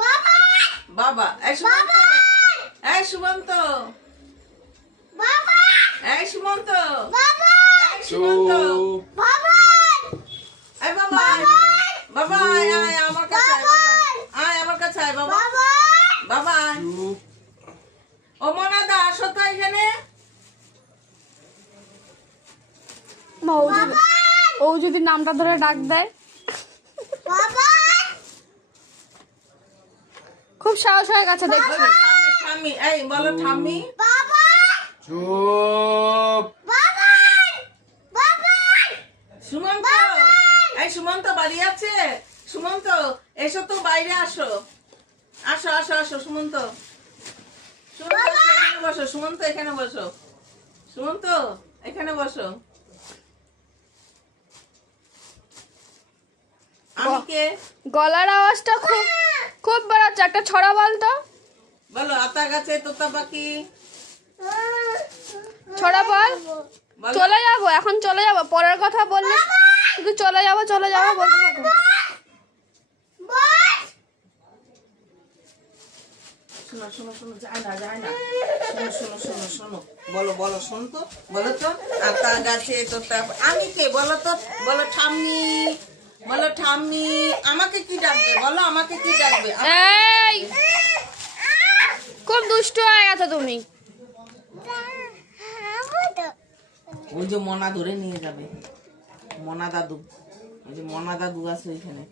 বাবা বাবা এই সুমন্ত এই সুমন্ত বাবা এই সুমন্ত বাবা এই সুমন্ত বাবা এই বাবা বাবা আয় আয় আমার কাছে আয় আমার কাছে আয় বাবা বাবা আয়। ও মনাদা আসো তো এখানে। ও যদি নামটা ধরে ডাক দেয় বাবা খুব সাহস হয়ে গেছে দেখছি। ঠাম্মি ঠাম্মি এই বলো ঠাম্মি। বাবা চুপ। বাবা বাবা সুমন্ত এই সুমন্ত বাড়ি আছে? সুমন্ত এসো তো বাইরে আসো আসো আসো আসো সুমন্ত সুমন্ত এখানে বসো সুমন্ত এখানে বসো সুমন্ত এখানে বসো। আমি কে? গলার আওয়াজটা খুব খুব বেড়াচ্ছে, একটা ছড়া বলতো। বলো আতা গাছে তোতা পাখি ছড়া বল। বলো। চলে যাব, এখন চলে যাব, পরের কথা বললে শুধু চলে যাব বলতে থাকো। শোনো শোনো শোনো যায় না শোনো শোনো শোনো শোনো বলো বলো শোন তো বলো তো আতা গাছে তোতা আমি কে বলো তো বলো ঠাম্মি বলো ঠাম্মি আমাকে কি ডাকবে বলো আমাকে কি ডাকবে এই খুব দুষ্টু হয়ে গেছো তুমি। ওই যে মনা ধরে নিয়ে যাবে মনা দাদু ওই যে মনা দাদু আছে ওইখানে।